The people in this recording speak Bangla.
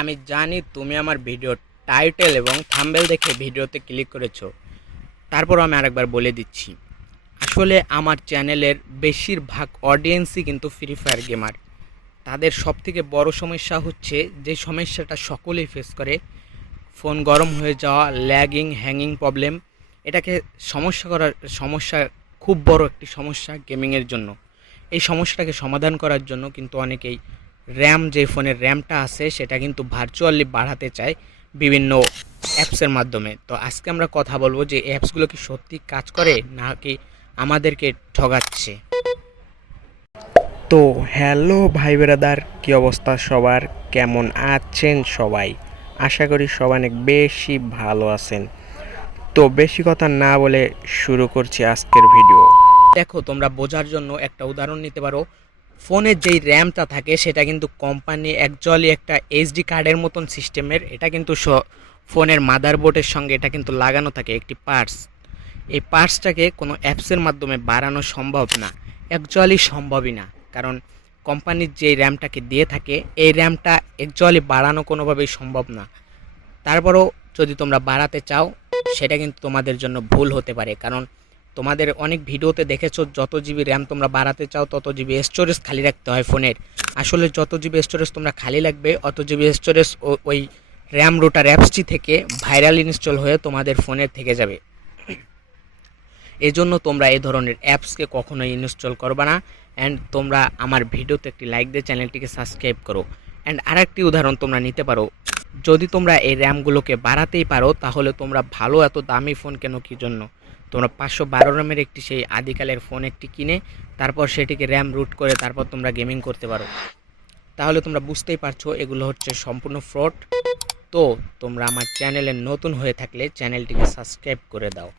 আমি জানি তুমি আমার ভিডিও টাইটেল এবং থাম্বেল দেখে ভিডিওতে ক্লিক করেছ। তারপর আমি আরেকবার বলে দিচ্ছি, আসলে আমার চ্যানেলের বেশিরভাগ অডিয়েন্সই কিন্তু ফ্রি ফায়ার গেমার তাদের সবথেকে বড় সমস্যা হচ্ছে যে সমস্যাটা সকলেই ফেস করে। ফোন গরম হয়ে যাওয়া ল্যাগিং হ্যাঙ্গিং প্রবলেম এটাকে সমস্যা করার, সমস্যা খুব বড় একটি সমস্যা গেমিংয়ের জন্য। এই সমস্যাটাকে সমাধান করার জন্য কিন্তু অনেকেই র্যাম যে ফোনের র্যামটা আছে সেটা কিন্তু ভার্চুয়ালি বাড়াতে চায় বিভিন্ন অ্যাপসের মাধ্যমে। তো আজকে আমরা কথা বলব যে অ্যাপসগুলো কি সত্যি কাজ করে নাকি আমাদেরকে ঠগাচ্ছে? তো হ্যালো ভাই বেরাদার কী অবস্থা সবার? কেমন আছেন সবাই? আশা করি সবাই অনেক বেশি ভালো আছেন। তো বেশি কথা না বলে শুরু করছি আজকের ভিডিও। দেখো তোমরা বোঝার জন্য একটা উদাহরণ নিতে পারো। ফোনের যেই র্যামটা থাকে সেটা কিন্তু কোম্পানি অ্যাকচুয়ালি একটা এইচডি কার্ডের মতন সিস্টেমের, এটা কিন্তু ফোনের মাদারবোর্ডের সঙ্গে এটা কিন্তু লাগানো থাকে একটি পার্টস এই পার্টসটাকে কোনো অ্যাপসের মাধ্যমে বাড়ানো সম্ভব না অ্যাকচুয়ালি সম্ভবই না। কারণ কোম্পানির যে র্যামটাকে দিয়ে থাকে, এই র্যামটা অ্যাকচুয়ালি বাড়ানো কোনোভাবেই সম্ভব না। তারপরও যদি তোমরা বাড়াতে চাও, সেটা কিন্তু তোমাদের জন্য ভুল হতে পারে। কারণ তোমাদের অনেক ভিডিওতে দেখেছ, যত জিবি র্যাম তোমরা বাড়াতে চাও, তত জিবি স্টোরেজ খালি রাখতে হয় ফোনের। আসলে যত জিবি স্টোরেজ তোমরা খালি লাগবে অত জিবি স্টোরেজ ওই র্যাম রোটার অ্যাপসটি থেকে ভাইরাল ইনস্টল হয়ে তোমাদের ফোনের থেকে যাবে। এজন্য তোমরা এই ধরনের অ্যাপসকে কখনোই ইনস্টল করবে না। অ্যান্ড তোমরা আমার ভিডিওতে একটি লাইক দিয়ে চ্যানেলটিকে সাবস্ক্রাইব করো। অ্যান্ড আরেকটি উদাহরণ তোমরা নিতে পারো। যদি তোমরা এই র্যামগুলোকে বাড়াতেই পারো, তাহলে তোমরা ভালো এত দামি ফোন কেন, কী জন্য? তোমরা পাঁচশো বারো র্যামের একটি সেই আদিকালের ফোন একটি কিনে, তারপর সেটিকে র্যাম রুট করে তারপর তোমরা গেমিং করতে পারো। তাহলে তোমরা বুঝতেই পারছ, এগুলো হচ্ছে সম্পূর্ণ ফ্রড তো তোমরা আমার চ্যানেলে নতুন হয়ে থাকলে চ্যানেলটিকে সাবস্ক্রাইব করে দাও।